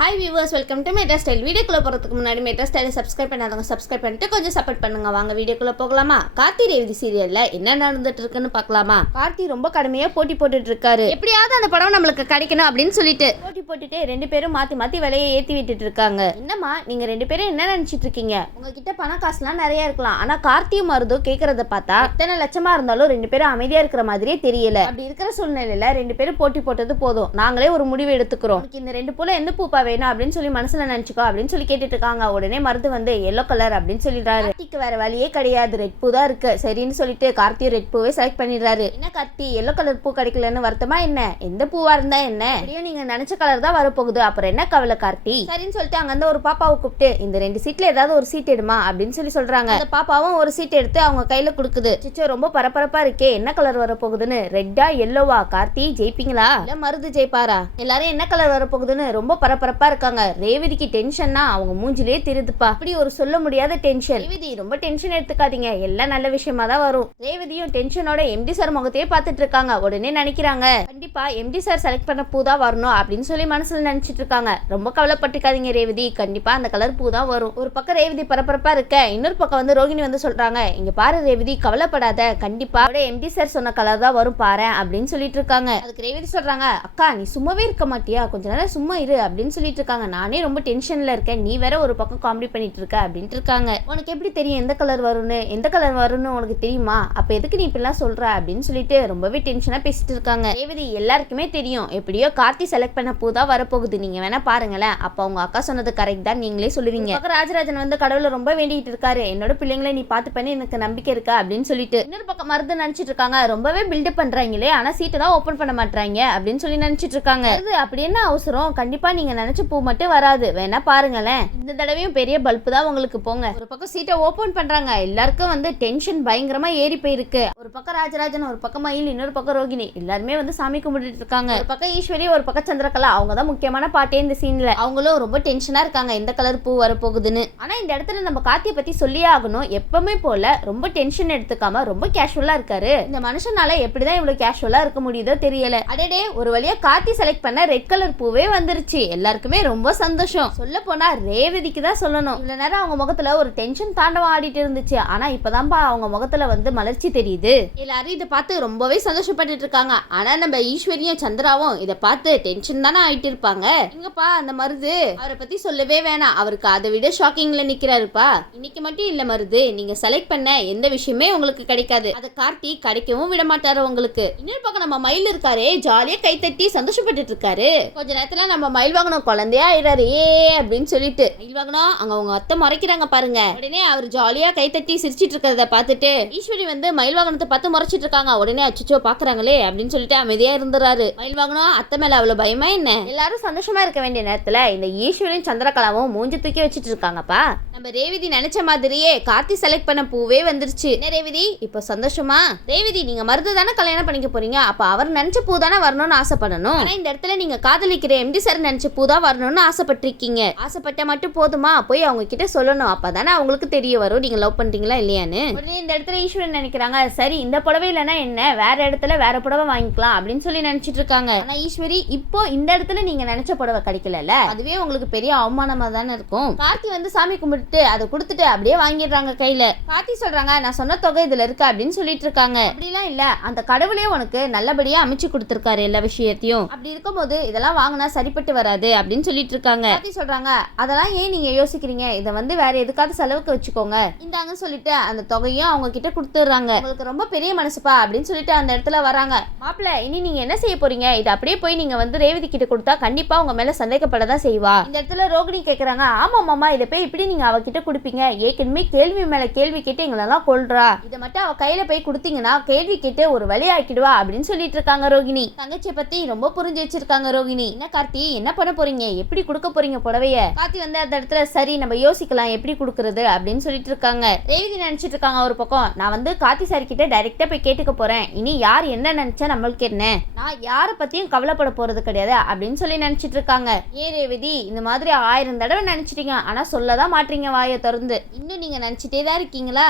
Hi viewers, welcome to metro style. வீடியோக்குள்ள போகிறதுக்கு முன்னாடி மெட்ரா ஸ்டைலை சப்ஸ்கிரைப் பண்ணாதவங்க சப்ஸ்கிரைப் பண்ணிட்டு கொஞ்சம் சப்போர்ட் பண்ணுங்க. வாங்க வீடியோக்குள்ள போகலாமா? கார்த்தி ரேவதி சீரியல்ல என்ன நடந்துட்டு இருக்குன்னு பார்க்கலாமா? கார்த்தி ரொம்ப கடுமையா போட்டி போட்டுட்டு இருக்காரு. எப்படியாவது அந்த படம் நம்மளுக்கு கிடைக்கணும் அப்படின்னு சொல்லிட்டு போட்டி போட்டுட்டு ரெண்டு பேரும் மாத்தி மாத்தி விலையை ஏத்தி விட்டுட்டு இருக்காங்க. என்னம்மா நீங்க ரெண்டு பேரும் என்ன நினைச்சிட்டு இருக்கீங்க? உங்ககிட்ட பண காசுலாம் நிறைய இருக்கலாம், ஆனா கார்த்தியும் மருதும் கேட்கறத பார்த்தா எத்தனை லட்சமா இருந்தாலும் ரெண்டு பேரும் அமைதியா இருக்கிற மாதிரியே தெரியல. அப்படி இருக்கிற சூழ்நிலையில ரெண்டு பேரும் போட்டி போட்டது போதும், நாங்களே ஒரு முடிவு எடுத்துக்கிறோம். இந்த ரெண்டு பூல எந்த பூப்பா வேணும் அப்படின்னு சொல்லி மனசுல நினைச்சுக்கோ அப்படின்னு சொல்லி கேட்டுட்டு இருக்காங்க. உடனே மருது வந்து எல்லோ கலர் அப்படின்னு சொல்லிடுறாரு. கார்த்திக்கு வேற வழியே கிடையாது, ரெட் பூ தான் இருக்கு சரின்னு சொல்லிட்டு கார்த்தி ரெட் பூவே செலக்ட் பண்ணிடுறாரு. என்ன கார்த்தி எல்லோ கலர் பூ கிடைக்கலன்னு வருத்தமா என்ன? எந்த பூவா இருந்தா என்ன, அப்படியே நீங்க நினைச்ச கலர் தான் வரப்போகுது, அப்புறம் என்ன கவலை கார்த்தி சரின்னு சொல்லிட்டு அங்க இருந்து ஒரு பாப்பாவை கூப்பிட்டு இந்த ரெண்டு சீட்ல ஏதாவது ஒரு சீட் எடுமா அப்படின்னு சொல்லி சொல்றாங்க. அந்த பாப்பாவும் ஒரு சீட் எடுத்து அவங்க கையில கொடுக்குது. சிச்சோ ரொம்ப பரபரப்பா இருக்கே, என்ன கலர் வரப்போகுதுன்னு. ரெட்டா எல்லோவா? கார்த்தி ஜெயிப்பீங்களா இல்ல மருது ஜெயிப்பாரா? எல்லாரும் என்ன கலர் வரப்போகுதுன்னு ரொம்ப பரபரப்பா இருக்காங்க. ரேவதிக்கு டென்ஷன்னா அவங்க மூஞ்சிலே தெரியுதுப்பா. அப்படி ஒரு சொல்ல முடியாத டென்ஷன். ரேவதி ரொம்ப டென்ஷன் எடுத்துக்காதீங்க, எல்லாம் நல்ல விஷயமா தான் வரும். ரேவதியும் டென்ஷனோட எம்டி சார் முகத்தையே பார்த்துட்டு இருக்காங்க. உடனே நினைக்கிறாங்க கண்டிப்பா எம்டி சார் செலக்ட் பண்ண பூ தான் வரணும் அப்படின்னு சொல்லி மனசுல நினைச்சிட்டு இருக்காங்க. ரொம்ப கவலைப்பட்டுக்காதீங்க ரேவதி, கண்டிப்பா அந்த கலர் பூ தான் வரும். ஒரு பக்கம் ரேவதி பரபரப்பா இருக்க, இன்னொரு பக்கம் வந்து ரோகிணி வந்து சொல்றாங்க இங்க பாரு ரேவதி கவலைப்படாத, கண்டிப்பா எம்டி சார் சொன்ன கலர் தான் வரும் பாரு அப்படின்னு சொல்லிட்டு இருக்காங்க. அதுக்கு ரேவதி சொல்றாங்க அக்கா நீ சும்மாவே இருக்க மாட்டியா, கொஞ்ச நேரம் சும்மா இரு அப்படின்னு சொல்லிட்டு இருக்காங்க. நானே ரொம்ப டென்ஷன்ல இருக்கேன், நீ வேற ஒரு பக்கம் காமெடி பண்ணிட்டு இருக்க அப்படின்ட்டு இருக்காங்க. உனக்கு எப்படி தெரியும் எந்த கலர் வரும்னு? எந்த கலர் வரும்னு உனக்கு தெரியுமா? அப்ப எதுக்கு நீ இப்படிலாம் சொல்ற அப்படின்னு சொல்லிட்டு ரொம்பவே டென்ஷனா பேசிட்டு இருக்காங்க. ரேவதி எல்லாருக்குமே தெரியும் எப்படியோ கார்த்தி செலக்ட் பண்ண பூ தான் வரப்போகுது, நீங்க வேணா பாருங்களேன், அப்ப உங்க அக்கா சொன்னது கரெக்ட் தான் நீங்களே சொல்லுவீங்க. பக்கம் ராஜராஜன் வந்து கடவுளை ரொம்ப வேண்டிட்டு இருக்காரு, என்னோட பிள்ளைங்களை நீ பார்த்து பண்ணி எனக்கு நம்பிக்கை இருக்கா அப்படின்னு சொல்லிட்டு. இன்னொரு பக்கம் மருந்து நினைச்சிட்டு இருக்காங்க, ரொம்பவே பில்டப் பண்றாங்களே ஆனா சீட்டை தான் ஓபன் பண்ண மாட்டாங்க அப்படின்னு சொல்லி நினைச்சிட்டு இருக்காங்க. அது அப்படி என்ன அவசரம், கண்டிப்பா நீங்க நினைச்ச பூ மட்டும் வராது, வேணா பாருங்களேன், இந்த தடவையும் பெரிய பல்ப் தான் உங்களுக்கு போங்க. ஒரு பக்கம் சீட்டை ஓபன் பண்றாங்க, எல்லாருக்கும் வந்து டென்ஷன் பயங்கரமா ஏறி போயிருக்கு. ஒரு பக்கம் ராஜராஜன், ஒரு பக்கம் மயில், இன்னொரு பக்கம் ரோகிணி, எல்லாருமே வந்து சாமி கும்பிட்டு இருக்காங்க. ஒரு பக்கம் ஈஸ்வரி, ஒரு பக்கம் சந்திரகலா, அவங்க தான் முக்கியமான பாட்டே இந்த சீன்ல. அவங்களும் ரொம்ப டென்ஷனா இருக்காங்க எந்த கலர் பூ வரப்போகுதுன்னு. ஆனா இந்த இடத்துல நம்ம கார்த்தியை பத்தி சொல்லியே ஆகணும். எப்பவுமே போல ரொம்ப டென்ஷன் எடுத்துக்காம ரொம்ப கேஷுவலா இருக்காரு. இந்த மனுஷனால எப்படிதான் இவ்வளவு கேஷுவலா இருக்க முடியுதோ தெரியல. அடடே ஒரு வழியா கார்த்தி செலக்ட் பண்ண ரெட் கலர் பூவே வந்துருச்சு, எல்லாருக்குமே ரொம்ப சந்தோஷம். சொல்ல போனா ரேவதிக்கு தான் சொல்லணும், இவ்வளவு நேரம் அவங்க முகத்துல ஒரு டென்ஷன் தாண்டவம் ஆடிட்டு இருந்துச்சு, ஆனா இப்பதான்பா அவங்க முகத்துல வந்து மலர்ச்சி தெரியுது. எல்லாரும் இதை பார்த்து ரொம்பவே சந்தோஷப்பட்டு இருக்காங்க. ஆனா நம்ம ஈஸ்வரியும் சந்திராவும் இதை பார்த்து டென்ஷன் தானே ஆயிட்டு இருப்பாங்க. இங்கப்பா அந்த மருது அவரை பத்தி சொல்லவே வேணாம், அவருக்கு அதை விட ஷாக்கிங்ல நிக்கிறாருப்பா. இன்னைக்கு மட்டும் இல்ல மருது, நீங்க செலக்ட் பண்ண எந்த விஷயமே உங்களுக்கு கிடைக்காது, அதை கார்த்தி கிடைக்கவும் விட மாட்டாரு உங்களுக்கு. இன்னொரு பக்கம் நம்ம மயில் இருக்காரு, ஜாலியா கை தட்டி சந்தோஷப்பட்டு இருக்காரு. கொஞ்ச நேரத்துல நம்ம மயில் வாங்கணும் குழந்தையா ஆயிடாரு ஏ அப்படின்னு சொல்லிட்டு. மயில் வாங்கணும் அங்க அவங்க அத்தை முறைக்கிறாங்க பாருங்க. உடனே அவர் ஜாலியா கை தட்டி சிரிச்சிட்டு இருக்கிறத பார்த்துட்டு ஈஸ்வரி வந்து மயில் வாகனத்தை பார்த்து முறைச்சிட்டு இருக்காங்க. உடனே அச்சோ பாக்குறாங்களே அப்படின்னு சொல்லிட்டு அமைதியா இருந்துறாரு. மயில் வாகனம் அத்தை மேல அவ்வளவு பயமா என்ன? எல்லாரும் சந்தோஷமா இருக்க வேண்டிய நேரத்துல இந்த ஈஸ்வரியும் சந்திரகலாவும் மூஞ்சி தூக்கி வச்சிட்டு இருக்காங்கப்பா. நம்ம ரேவதி நினைச்ச மாதிரியே கார்த்தி செலக்ட் பண்ண பூவே வந்துருச்சு. என்ன ரேவதி இப்ப சந்தோஷமா? ரேவதி நீங்க மருது தானே கல்யாணம் பண்ணிக்க போறீங்க, அப்ப அவர் நினைச்ச பூ தானே வரணும்னு ஆசைப்படணும். ஆனா இந்த இடத்துல நீங்க காதலிக்கிற எம்டி சார் நினைச்ச பூ தான் வரணும்னு ஆசைப்பட்டிருக்கீங்க. ஆசைப்பட்ட மட்டும் போதுமா, போய் அவங்க கிட்ட சொல்லணும், அப்பதானே அவங்களுக்கு தெரிய வரும் நீங்க லவ் பண்றீங்களா இல்லையான்னு. உடனே இந்த இடத்துல ஈஸ்வரன் நினைக்கிறாங்க சரி இந்த புடவை இல்லைன்னா என்ன, வேற இடத்துல வேற புடவை வாங்கிக்கலாம் அப்படின்னு சொல்லி நினைச்சிட்டு இருக்காங்க. ஆனா ஈஸ்வரி இப்போ இந்த இடத்துல நீங்க நினைச்ச புடவை கிடைக்கல, அதுவே உங்களுக்கு பெரிய அவமானமா தானே இருக்கும். கார்த்தி வந்து சாமி கும்பிட்டு அதை கொடுத்துட்டு அப்படியே வாங்கிடுறாங்க கையில. கார்த்தி சொல்றாங்க நான் சொன்ன தொகை இதுல இருக்கு அப்படின்னு சொல்லிட்டு இருக்காங்க. அப்படிலாம் இல்ல, அந்த கடவுளே உனக்கு நல்லபடியா அமைச்சு கொடுத்திருக்காரு எல்லா விஷயத்தையும், அப்படி இருக்கும்போது இதெல்லாம் வாங்கினா சரிப்பட்டு வராது அப்படின்னு சொல்லிட்டு இருக்காங்க. கார்த்தி சொல்றாங்க அதெல்லாம் ஏன் நீங்க யோசிக்கிறீங்க, இதை வந்து வேற எதுக்காவது செலவுக்கு வச்சுக்கோங்க இந்தாங்க சொல்லிட்டு அந்த தொகையும் அவங்க கிட்ட கொடுத்துடுறாங்க. உங்களுக்கு ரொம்ப பெரிய மனசுப்பா அப்படின்னு சொல்லிட்டு அந்த இடத்துல வராங்க. மாப்பிள்ள இனி நீங்க என்ன செய்ய போறீங்க, இது அப்படியே போய் நீங்க வந்து ரேவதி கிட்ட கொடுத்தா கண்டிப்பா உங்க மேல சந்தேகப்படதான் செய்வா. இந்த இடத்துல ரோகிணி கேக்குறாங்க ஆமா மாமா இதை போய் இப்படி நீங்க அவகிட்ட கொடுப்பீங்க, ஏற்கனவே கேள்வி மேல கேள்வி கேட்டு எங்களெல்லாம் கொல்றா, இதை மட்டும் அவ கையில போய் கொடுத்தீங்கன்னா கேள்வி கேட்டு ஒரு வழி ஆக்கிடுவா அப்படின்னு சொல்லிட்டு இருக்காங்க ரோகிணி. தங்கச்சியை பத்தி ரொம்ப புரிஞ்சு வச்சிருக்காங்க ரோகிணி. என்ன கார்த்தி என்ன பண்ண போறீங்க, எப்படி கொடுக்க போறீங்க புடவைய? கார்த்தி வந்து அந்த இடத்துல சரி நம்ம யோசிக்கலாம் எப்படி கொடுக்கறது அப்படின்னு சொல்லிட்டு இருக்காங்க. ரேவதி நினைச்சிட்டு இருக்காங்க ஒரு பக்கம் நான் வந்து கார்த்தி சார் கிட்ட டைரக்டா போய் கேட்டுக்க போறேன், இனி யார் என்ன நினைச்சா நம்மளுக்கு என்ன, நான் யார பத்தியும் கவலைப்பட போறது கிடையாது அப்படின்னு சொல்லி நினைச்சிட்டு இருக்காங்க. ஏ ரேவதி இந்த மாதிரி 1000 தடவை நினைச்சிட்டீங்க ஆனா சொல்லதான் மாட்டீங்க வாயை திறந்து, இன்னும் நீங்க நினைச்சிட்டே தான் இருக்கீங்களா?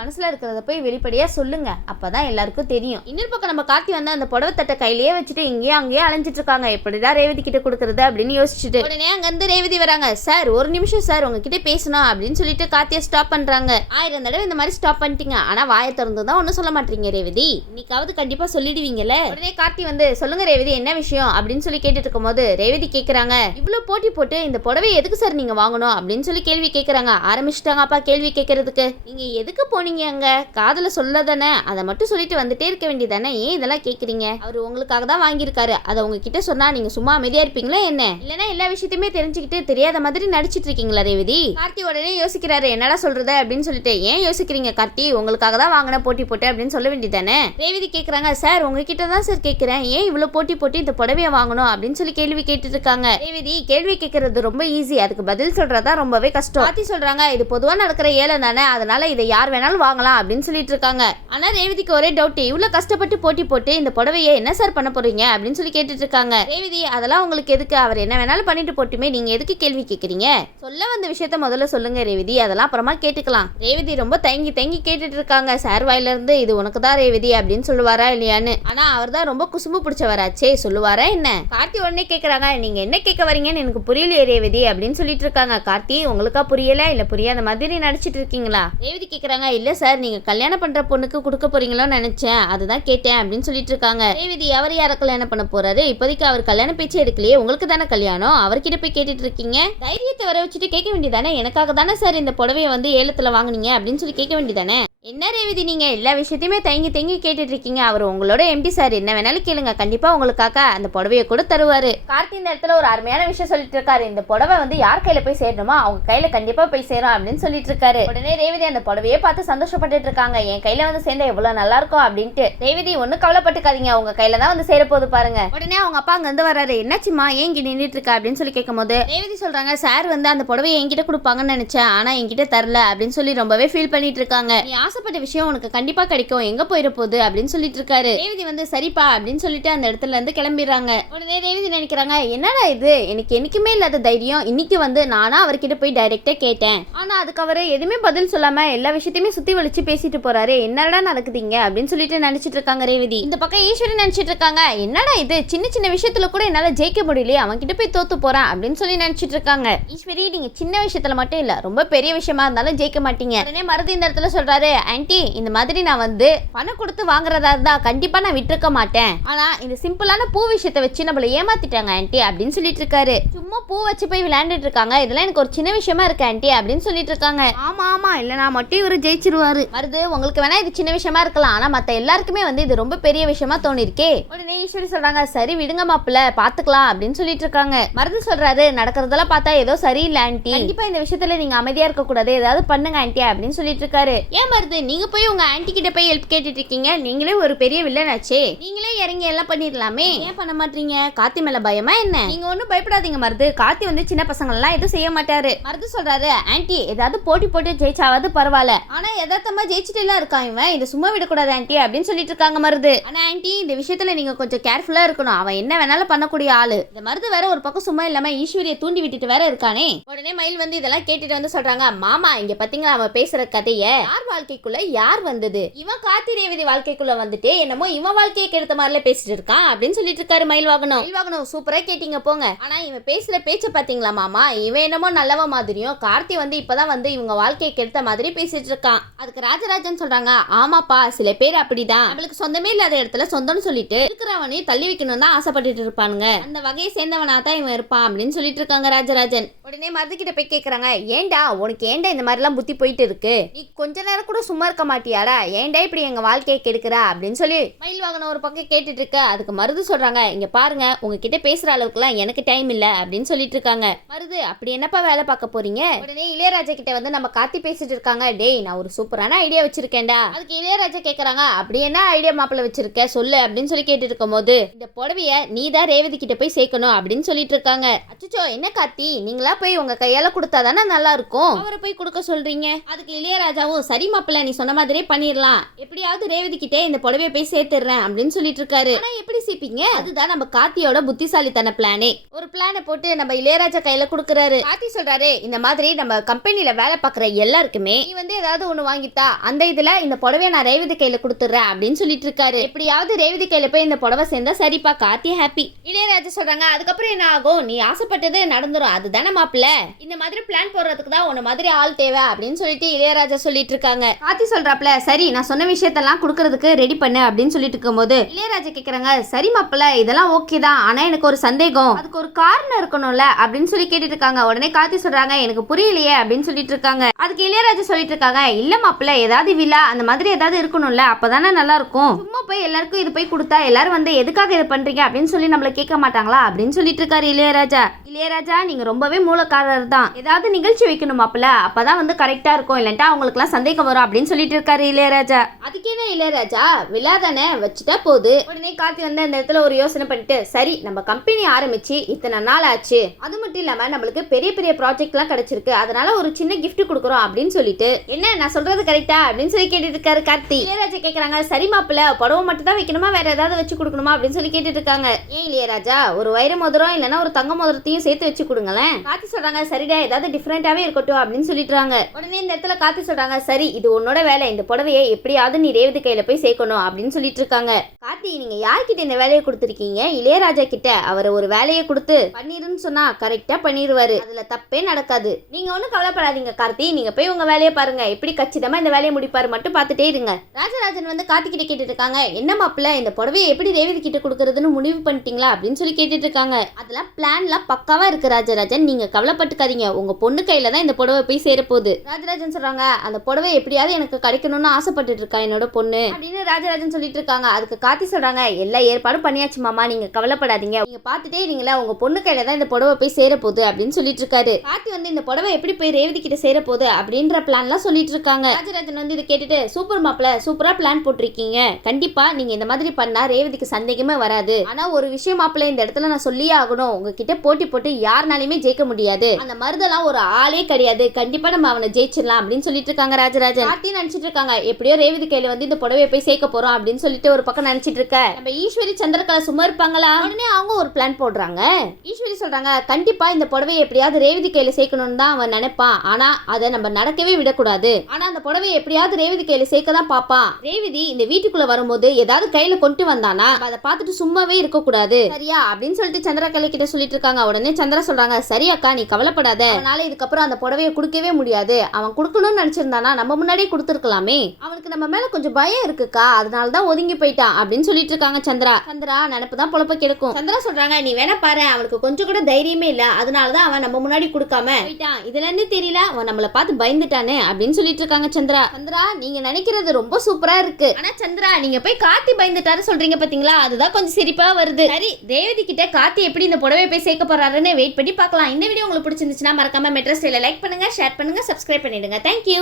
மனசுல இருக்கிறத போய் வெளிப்படையா சொல்லுங்க, அப்பதான் எல்லாருக்கும் தெரியும். இன்னொரு பக்கம் நம்ம கார்த்தி வந்து அந்த புடவை தட்டை கையிலேயே வச்சுட்டு இங்கேயும் அங்கேயே அலைஞ்சிட்டு இருக்காங்க, எப்படிதான் ரேவதி கிட்ட கொடுக்கறது அப்படின்னு யோசிச்சுட்டு உடனே அங்க இருந்து ரேவதி வராங்க. சார் ஒரு நிமிஷம் சார், உங்ககிட்ட பேசணும் அப்படின்னு சொல்லிட்டு கார்த்தியை ஸ்டாப் பண்றாங்க. 1000 தடவை இந்த மாதிரி ஸ்டாப் பண்ணிட்டீங்க, ஆனா வாயை திறந்து தான் ஒன்னும் சொல்ல மாட்டீங்க ரேவதி, இன்னைக்காவது கண்டிப்பா சொல்லிடுவீங்கல்ல. உடனே கார்த்தி வந்து சொல்லுங்க ரேவதி என்ன விஷயம் அப்படின்னு சொல்லி கேட்டுட்டு இருக்கும் போது ரேவதி கேக்குறாங்க, இவ்வளவு போட்டி போட்டு இந்த புடவை எதுக்கு சார் நீங்க வாங்கணும் அப்படின்னு சொல்லி கேள்வி கேக்குறாங்க. ஆரம்பிச்சிட்டாங்க அப்பா கேள்வி கேட்கறதுக்கு. நீங்க எதுக்கு போனீங்க அங்க, காதல சொல்லதானே, அதை மட்டும் சொல்லிட்டு வந்துட்டே இருக்க வேண்டியதானே, ஏன் இதெல்லாம் கேக்குறீங்க? அவர் உங்களுக்காக தான் வாங்கியிருக்காரு, அதை உங்ககிட்ட சொன்னா நீங்க சும்மா அமைதியா இருப்பீங்களா என்ன? இல்லனா எல்லா விஷயத்தையுமே தெரிஞ்சுக்கிட்டு தெரியாத மாதிரி நடிச்சிட்டு இருக்கீங்களா ரேவதி? கார்த்தி உடனே யோசிக்கிறாரு, என்னடா சொல்றது அப்படின்னு சொல்லிட்டு. ஏன் யோசிக்கிறீங்க கார்த்தி, உங்களுக்காக தான் வாங்கின போட்டி போட்டு அப்படின்னு சொல்ல வேண்டியதானே. ரேவதி கேக்குறாங்க, சார் உங்ககிட்ட தான் சார் கேட்கிறேன், ஏன் இவ்வளவு போட்டி போட்டு இந்த புடவையை வாங்கணும் அப்படின்னு சொல்லி கேள்வி கேட்டுட்டு இருக்காங்க. ரேவதி கேள்வி கேட்கறது ரொம்ப ஈஸி, அதுக்கு பதில் சொல்றதா ரொம்பவே கஷ்டம். கார்த்தி சொல்றாங்க, இது பொதுவா நடக்கிற ஏலம் தானே, அதனால இதை யார் வேணாலும் வாங்கலாம் அப்படின்னு சொல்லிட்டு இருக்காங்க. ஆனா ரேவதிக்கு ஒரே டவுட், இவ்வளவு கஷ்டப்பட்டு போட்டி போட்டு இந்த புடவையை என்ன சார் பண்ண போறீங்க அப்படின்னு சொல்லி கேட்டுட்டு இருக்காங்க. ரேவதி அதெல்லாம் உங்களுக்கு எதுக்கு, அவர் என்ன வேணாலும் பண்ணிட்டு போட்டுமே நீங்க எதுக்கு கேள்வி கேட்கறீங்க, சொல்ல வந்த விஷயத்த முதல்ல சொல்லுங்க ரேவதி, அதெல்லாம் அப்புறமா கேட்டுக்கலாம். ரேவதி ரொம்ப தயங்கி தயங்கி கேட்டுட்டு இருக்காங்க. சார் வாயில இருந்து இது உனக்கு தான் ரேவதி அப்படின்னு சொல்லுவாரா இல்லையான்னு. ஆனா அவர் தான் ரொம்ப குசும்பு பிடிச்சவராச்சே, சொல்லுவாரா என்ன? கார்த்தி உடனே கேக்குறாங்க, நீங்க என்ன கேட்க வரீங்கன்னு எனக்கு புரியலையே ரேவதி அப்படின்னு சொல்லிட்டு இருக்காங்க. கார்த்தி உங்களுக்கா புரியல, இல்ல புரியாத மாதிரி நடிச்சிட்டு இருக்கீங்களா? ரேவதி கேக்குறாங்க, இல்ல சார் நீங்க கல்யாணம் பண்ற பொண்ணுக்கு கொடுக்க போறீங்களோன்னு நினைச்சேன், அதுதான் கேட்டேன் அப்படின்னு சொல்லிட்டு இருக்காங்க. ரேவதி அவர் யார கல்யாணம் பண்ண போறாரு, இப்போதைக்கு அவர் கல்யாண பேச்சு எடுக்கலையே, உங்களுக்கு தானே கல்யாணம், அவர்கிட்ட போய் கேட்டுட்டு இருக்கீங்க. தைரியத்தை வர வச்சுட்டு கேட்க வேண்டியதானே, எனக்காக தானே சார் இந்த புடவையை வந்து ஏலத்துல வாங்குனீங்க அப்படின்னு சொல்லி கேட்க வேண்டியதானே. என்ன ரேவதி நீங்க எல்லா விஷயத்தையுமே தயங்கி தயங்கி கேட்டுட்டு இருக்கீங்க, அவர் உங்களோட எம்டி சார், என்ன வேணாலும் கேளுங்க, கண்டிப்பா உங்களுக்காக அந்த புடவையை கூட தருவாரு. கார்த்தி இந்த இடத்துல ஒரு அருமையான விஷயம் சொல்லிட்டு இருக்காரு, இந்த புடவை வந்து யார் கையில போய் சேரணுமோ அவங்க கையில கண்டிப்பா போய் சேரும் அப்படின்னு சொல்லிட்டு இருக்காரு. உடனே ரேவதி அந்த புடவையை பார்த்து சந்தோஷப்பட்டு இருக்காங்க, என் கையில வந்து சேர்ந்தா எவ்வளவு நல்லா இருக்கும் அப்படின்ட்டு. ரேவதி ஒன்னும் கவலைப்பட்டுக்காதீங்க, உங்க கையில தான் வந்து சேர போது பாருங்க. உடனே அவங்க அப்பா அங்க இருந்து வராரு, என்னாச்சுமா ஏன் இங்க நின்றுட்டு இருக்கா அப்படின்னு சொல்லி கேட்கும் போது ரேவதி சொல்றாங்க, சார் வந்து அந்த புடவையை என்கிட்ட கொடுப்பாங்கன்னு நினைச்சேன், ஆனா என்கிட்ட தரல அப்படின்னு சொல்லி ரொம்பவே ஃபீல் பண்ணிட்டு இருக்காங்க. நீ ஆசைப்பட்ட விஷயம் உனக்கு கண்டிப்பா கிடைக்கும், எங்க போயிட போகுது அப்படின்னு சொல்லிட்டு இருக்காரு. ரேவதி வந்து சரிப்பா அப்படின்னு சொல்லிட்டு அந்த இடத்துல இருந்து கிளம்பிடுறாங்க. உடனே ரேவதி நினைக்கிறாங்க, என்னடா இது, எனக்கு என்னைக்குமே இல்லாத தைரியம், இன்னைக்கு வந்து நானா அவர்கிட்ட போய் டைரக்டா கேட்டேன், ஆனா அதுக்கு அவரு எதுவுமே பதில் சொல்லாம எல்லா விஷயத்தையுமே சுத்தி வலிச்சு பேசிட்டு போறாரு, என்னடா நடக்குதுங்க அப்படின்னு சொல்லிட்டு நினைச்சிட்டு இருக்காங்க ரேவதி. இந்த பக்கம் ஈஸ்வரி நினைச்சிட்டு இருக்காங்க, என்னடா இது, சின்ன சின்ன விஷயத்துல கூட என்னால ஜெயிக்க முடியலையே, அவன் கிட்ட போய் தோத்து போறான் அப்படின்னு சொல்லி நினைச்சிட்டு இருக்காங்க. ஈஸ்வரி நீங்க சின்ன விஷயத்துல மட்டும் இல்ல, ரொம்ப பெரிய விஷயமா இருந்தாலும் ஜெயிக்க மாட்டீங்க. உடனே மருது இந்த இடத்துல சொல்றாரு, ஆன்ட்டி இந்த மாதிரி நான் வந்து பணம் கொடுத்து வாங்குறதா இருந்தா கண்டிப்பா நான் விட்டுருக்க மாட்டேன், ஆனா இந்த சிம்பிளான பூ விஷயத்தை வச்சு நம்மள ஏமாத்திட்டாங்க ஆன்ட்டி அப்படின்னு சொல்லிட்டு இருக்காரு. சும்மா பூ வச்சு போய் விளையாண்டுட்டு இருக்காங்க, இதெல்லாம் எனக்கு ஒரு சின்ன விஷயமா இருக்கு ஆன்ட்டி அப்படின்னு சொல்லிட்டு இருக்காங்க. ஆமா ஆமா இல்ல நான் மட்டும் இவரு ஜெயிச்சிருவாரு. மருது உங்களுக்கு வேணா இது சின்ன விஷயமா இருக்கலாம், ஆனா மத்த எல்லாருக்குமே வந்து இது ரொம்ப பெரிய விஷயமா தோணிருக்கே. உடனே ஈஸ்வரி சொல்றாங்க, சரி விடுங்க மாப்பிள்ள பாத்துக்கலாம் அப்படின்னு சொல்லிட்டு இருக்காங்க. மருது சொல்றாரு, நடக்கிறதெல்லாம் பார்த்தா ஏதோ சரியில்லை ஆன்ட்டி, கண்டிப்பா இந்த விஷயத்துல நீங்க அமைதியா இருக்க கூடாது, ஏதாவது பண்ணுங்க ஆன்ட்டி அப்படின்னு சொல்லிட்டு இருக்காரு. ஏன் மருது நீங்க போய் உங்க ஆன்ட்டி கிட்ட போய் ஹெல்ப் கேட்டுட்டு இருக்கீங்க, நீங்களே ஒரு பெரிய வில்லன் ஆச்சே, நீங்களே இறங்கி எல்லாம் பண்ணிடலாமே, ஏன் பண்ண மாட்டீங்க? கார்த்தி மேல பயமா என்ன? நீங்க ஒன்னும் பயப்படாதீங்க மருது, கார்த்தி வந்து சின்ன பசங்க எல்லாம் எதுவும் செய்ய மாட்டாரு. மருது சொல்றாரு, ஆன்ட்டி ஏதாவது போட்டி போட்டு ஜெயிச்சாவது பரவாயில்ல, ஆனா யதார்த்தமா ஜெயிச்சுட்டு எல்லாம் இருக்கான் இவன், இது சும்மா விடக்கூடாது ஆன்ட்டி அப்படின்னு சொல்லிட்டு இருக்காங்க மருது. ஆனா ஆன்ட்டி இந்த விஷயத்துல நீங்க கொஞ்சம் கேர்ஃபுல்லா இருக்கணும், அவன் என்ன வேணாலும் பண்ணக்கூடிய ஆளு. இந்த மருது வேற ஒரு பக்கம் சும்மா இல்லாம ஈஸ்வரியை தூண்டி விட்டுட்டு வேற இருக்கானே. உடனே மயில் வந்து இதெல்லாம் கேட்டுட்டு வந்து சொல்றாங்க, மாமா இங்க பாத்தீங்களா அவன் பேசுற கதைய, யார் வாழ்க்கைக்குள்ள யார் வந்தது, இவன் கார்த்தி ரேவதி வாழ்க்கைக்குள்ள வந்துட்டு என்னமோ இவன் வாழ்க்கையை கெடுத்த மாதிரில பேசிட்டு இருக்கான் அப்படின்னு சொல்லிட்டு இருக்காரு மயில்வாகனம். சூப்பரா கேட்டீங்க போங்க, ஆனா இவன் பேசுற பேச்ச பாத்தீங்களா மாமா, இவன் என்னமோ நல்லவ மாதிரியும் கார்த்தி வந்து இப்பதான் வந்து இவங்க வாழ்க்கையை கெடுத்த மாதிரி பேசிட்டு இருக்கான். அதுக்கு ராஜராஜன் சொல்றாங்க, ஆமாப்பா சில பேர் அப்படிதான், அவளுக்கு சொந்தமே இல்லாத இடத்துல சொந்தம்னு சொல்லிட்டு இருக்கிறவனையும் தள்ளி வைக்கணும் தான் ஆசைப்பட்டு இருப்பானுங்க, அந்த வகையை சேர்ந்தவனா தான் இவன் இருப்பான் அப்படின்னு சொல்லிட்டு இருக்காங்க ராஜராஜன். உடனே மருது கிட்ட போய் கேக்குறாங்க, ஏண்டா உனக்கு ஏண்டா இந்த மாதிரி எல்லாம் புத்தி போயிட்டு இருக்கு, நீ கொஞ்ச நேரம் கூட சும்மா இருக்க மாட்டியாடா, ஏண்டா இப்படி எங்க வாழ்க்கையை கெடுக்கிறா அப்படின்னு சொல்லி மயில்வாகனம் ஒரு பக்கம் கேட்டுட்டு இருக்க. அதுக்கு மருது சொல்றாங்க, இங்க பாருங்க உங்ககிட்ட பேசுற அளவுக்குலாம் எனக்கு டைம் இல்ல அப்படின்னு சொல்லிட்டு இருக்காங்க. மருது அப்படி என்னப்பா வேலை பார்க்க போறீங்க? உடனே இளையராஜா கிட்ட வந்து நம்ம கார்த்தி பேசிட்டு இருக்காங்க, டேய் நான் ஒரு சூப்பரான ஐடியா வச்சிருக்கேன்டா. அதுக்கு இளையராஜா கேக்குறாங்க, அப்படி என்ன ஐடியா மாப்பிள்ள வச்சிருக்க சொல்லு அப்படின்னு சொல்லி கேட்டு இருக்கும் போது, இந்த புடவைய நீ தான் ரேவதி கிட்ட போய் சேர்க்கணும் அப்படின்னு சொல்லிட்டு இருக்காங்க. அச்சோ என்ன கார்த்தி, நீங்களா போய் உங்க கையால கொடுத்தாதானே நல்லா இருக்கும், அவரை போய் கொடுக்க சொல்றீங்க. அதுக்கு இளையராஜாவும் சரி மாப்பிள்ள மாப்பிள்ள நீ சொன்ன மாதிரியே பண்ணிடலாம், எப்படியாவது ரேவதி கிட்டே இந்த புடவையை போய் சேர்த்துடுறேன் அப்படின்னு சொல்லிட்டு இருக்காரு. ஆனா எப்படி சீப்பிங்க? அதுதான் நம்ம கார்த்தியோட புத்திசாலித்தன பிளானே. ஒரு பிளானை போட்டு நம்ம இளையராஜா கையில கொடுக்குறாரு. கார்த்தி சொல்றாரு, இந்த மாதிரி நம்ம கம்பெனில வேலை பார்க்குற எல்லாருக்குமே நீ வந்து ஏதாவது ஒண்ணு வாங்கித்தா, அந்த இதுல இந்த புடவையை நான் ரேவதி கையில கொடுத்துறேன் அப்படின்னு சொல்லிட்டு இருக்காரு. எப்படியாவது ரேவதி கையில போய் இந்த புடவை சேர்ந்தா சரிப்பா, கார்த்தி ஹாப்பி. இளையராஜா சொல்றாங்க, அதுக்கப்புறம் என்ன ஆகும், நீ ஆசைப்பட்டது நடந்துரும், அதுதானே மாப்பிள்ள, இந்த மாதிரி பிளான் போடுறதுக்கு தான் உன்ன மாதிரி ஆள் தேவை அப்படின்னு சொல்லிட்டு இளையராஜா சொல்லிட்டு இருக்காங்க. கார்த்தி சொல்றாப்ல, சரி நான் சொன்ன விஷயத்தெல்லாம் கொடுக்கறதுக்கு ரெடி பண்ணு அப்படின்னு சொல்லிட்டு இருக்கும்போது இளையராஜா கேக்குறாங்க, சரி மாப்பிள்ள இதெல்லாம் ஓகே தான், ஆனா எனக்கு ஒரு சந்தேகம், அதுக்கு ஒரு காரணம் இருக்கணும்ல அப்படின்னு சொல்லி கேட்டுட்டு இருக்காங்க. உடனே கார்த்தி சொல்றாங்க, எனக்கு புரியலையே அப்படின்னு சொல்லிட்டு இருக்காங்க. அதுக்கு இளையராஜா சொல்லிட்டு இருக்காங்க, இல்ல மாப்பிள்ள ஏதாவது விழா அந்த மாதிரி ஏதாவது இருக்கணும்ல, அப்பதானே நல்லா இருக்கும், சும்மா போய் எல்லாருக்கும் இது போய் கொடுத்தா எல்லாரும் வந்து எதுக்காக இது பண்றீங்க அப்படின்னு சொல்லி நம்மள கேட்க மாட்டாங்களா அப்படின்னு சொல்லிட்டு இருக்காரு இளையராஜா. இளையராஜா நீங்க ரொம்பவே மூலக்காரர் தான், ஏதாவது நிகழ்ச்சி வைக்கணும் மாப்பிள்ள, அப்பதான் வந்து கரெக்டா இருக்கும், இல்லட்டா அவங்களுக்கு எல்லாம் சந்தேகம் வரும் அப்படின்னு சொல்லிட்டு இருக்காரு இளையராஜா. அதுக்கு என்ன இளையராஜா, விழா தானே வச்சுட்டா போகுது. உடனே கார்த்தி வந்து அந்த இடத்துல ஒரு யோசனை பண்ணிட்டு, சரி நம்ம கம்பெனி ஆரம்பிச்சு இத்தனை நாள் ஆச்சு, அது மட்டும் இல்லாம நம்மளுக்கு பெரிய பெரிய ப்ராஜெக்ட் எல்லாம் கிடைச்சிருக்கு, அதனால ஒரு சின்ன கிஃப்ட் கொடுக்குறோம் அப்படின்னு சொல்லிட்டு, என்ன நான் சொல்றது கரெக்டா அப்படின்னு சொல்லி கேட்டுட்டு இருக்காரு கார்த்தி. இளையராஜா கேக்குறாங்க, சரி மாப்பிள்ள புடவை மட்டும் தான் வைக்கணுமா, வேற ஏதாவது வச்சு கொடுக்கணுமா அப்படின்னு சொல்லி கேட்டுட்டு இருக்காங்க. ஏன் இளையராஜா ஒரு வைர மோதிரம் இல்லைன்னா ஒரு தங்க மோதிரத்தையும் சேர்த்து வச்சு கொடுங்களேன். கார்த்தி சொல்றாங்க, சரிடா ஏதாவது டிஃபரெண்டாவே இருக்கட்டும் அப்படின்னு சொல்லிட்டுறாங்க. உடனே இந்த இடத்துல கார்த்தி சொல்றாங்க, சரி இது உன்னோட வேலை, இந்த புடவையை எப்படியாவது நீ ரேவதி கையில போய் சேர்க்கணும் அப்படின்னு சொல்லிட்டு இருக்காங்க. கார்த்தி நீங்க யார்கிட்ட இந்த வேலையை கொடுத்துருக்கீங்க? இளையராஜா கிட்ட. அவரை ஒரு வேலையை கொடுத்து பண்ணிருன்னு சொன்னா கரெக்டா பண்ணிடுவாரு, அதுல தப்பே நடக்காது, நீங்க ஒன்னும் கவலைப்படாதீங்க கார்த்தி, நீங்க போய் உங்க வேலையை பாருங்க, எப்படி கச்சிதமா இந்த வேலையை முடிப்பாரு மட்டும் பார்த்துட்டே இருங்க. ராஜராஜன் வந்து கார்த்தி கிட்ட கேட்டுட்டு இருக்காங்க, என்ன மாப்பிள்ள இந்த புடவையை எப்படி ரேவதி கிட்ட கொடுக்கறதுன்னு முடிவு பண்ணிட்டீங்களா அப்படின்னு சொல்லி கேட்டுட்டு இருக்காங்க. அதெல்லாம் பிளான்லாம் பக்காவா இருக்கு ராஜராஜன், நீங்க கவலைப்பட்டுக்காதீங்க, உங்க பொண்ணு கையில தான் இந்த புடவை போய் சேர போகுது. ராஜராஜன் சொல்றாங்க, அந்த புடவை எப்படியாவது எனக்கு கிடைக்கணும்னு ஆசைப்பட்டு இருக்கா என்னோட பொண்ணு அப்படின்னு ராஜராஜன் சொல்லிட்டு இருக்காங்க. அதுக்கு கார்த்தி சொல்றாங்க, எல்லா ஏற்பாடும் பண்ணியாச்சு மாமா, நீங்க கவலைப்படாதீங்க, நீங்க பாத்துட்டே இருங்களா, உங்க பொண்ணு கையில தான் இந்த புடவை போய் சேர போகுது அப்படின்னு சொல்லிட்டு இருக்காரு. கார்த்தி வந்து இந்த புடவை எப்படி போய் ரேவதி கிட்ட சேர போகுது அப்படின்ற பிளான்லாம் சொல்லிட்டு இருக்காங்க. ராஜராஜன் வந்து இதை கேட்டுட்டு, சூப்பர் மாப்பிள்ள சூப்பரா பிளான் போட்டிருக்கீங்க, கண்டிப்பா நீங்க இந்த மாதிரி பண்ணா ரேவதிக்கு சந்தேகமே வராது, ஆனா ஒரு விஷயம் மாப்பிள்ள இந்த இடத்துல நான் சொல்லியே ஆகணும், உங்ககிட்ட போட்டி போட்டு யாருனாலுமே ஜெயிக்க முடியாது, அந்த மருதெல்லாம் ஒரு ஆளே கிடையாது, கண்டிப்பா நம்ம அவனை ஜெயிச்சிடலாம் அப்படின்னு சொல்லிட்டு இருக்காங்க ராஜராஜன். கார்த்தி நினைச்சிட்டு இருக்காங்க, எப்படியோ ரேவதி கையில வந்து இந்த புடவையை போய் சேர்க்க போறோம் அப்படின்னு சொல்லிட்டு ஒரு பக்கம் நினைச்சிட்டு இருக்க நம்ம ஈஸ்வரி சந்திரகலா சும்மா இருப்பாங்களா. உடனே அவங்க ஒரு பிளான் போடுறாங்க. ஈஸ்வரி சொல்றாங்க, கண்டிப்பா இந்த புடவையை எப்படியாவது ரேவதி கையில சேர்க்கணும்னு தான் அவன் நினைப்பான், ஆனா அதை நம்ம நடக்கவே விடக்கூடாது, ஆனா அந்த புடவையை எப்படியாவது ரேவதி கையில சேர்க்க தான் பாப்பான், ரேவதி இந்த வீட்டுக்குள்ள வரும்போது ஏதாவது கையில கொண்டு வந்தானா அதை பார்த்துட்டு சும்மாவே இருக்க கூடாது சரியா அப்படின்னு சொல்லிட்டு சந்திரகலை கிட்ட சொல்லிட்டு இருக்காங்க. உடனே சந்திரா சொல்றாங்க, சரி அக்கா நீ கவலைப்படாத, அதனால இதுக்கப்புறம் அந்த புடவையை கொடுக்கவே முடியாது, அவன் கொடுக்கணும்னு நினைச்சிருந்தானா நம்ம முன்னாடியே கொடுத்துருக்கலாமே, அவனுக்கு நம்ம மேல கொஞ்சம் பயம் இருக்குக்கா, அதனாலதான் ஒதுங்கி போயிட்டான் அப்படின்னு சொல்லிட்டு இருக்காங்க சந்திரா. சந்திரா நினைப்பு தான் பொழப்ப கெடுக்கும். சந்திரா சொல்றாங்க, நீ வேணா பாரு, அவனுக்கு கொஞ்சம் கூட தைரியமே இல்ல, அதனாலதான் அவன் நம்ம முன்னாடி கொடுக்காம போயிட்டான், இதுல இருந்து தெரியல அவன் நம்மளை பார்த்து பயந்துட்டானே அப்படின்னு சொல்லிட்டு இருக்காங்க சந்திரா. சந்திரா நீங்க நினைக்கிறது ரொம்ப சூப்பரா இருக்கு, ஆனா சந்திரா நீங்க போய் கார்த்தி பயந்துட்டாரு சொல்றீங்க பாத்தீங்களா, அதுதான் கொஞ்சம் சிரிப்பா வருது. சரி ரேவதி கிட்ட கார்த்தி எப்படி இந்த புடவை போய் சேர்க்க போறாருன்னு வெயிட் பண்ணி பார்க்கலாம். இந்த வீடியோ உங்களுக்கு பிடிச்சிருந்துச்சுன்னா மறக்காம மெட்ரோ ஸ்டைல லைக் பண்ணுங்க, ஷேர் பண்ணுங்க, சப்ஸ்கிரைப் பண்ணிடுங்க. தேங்க்யூ.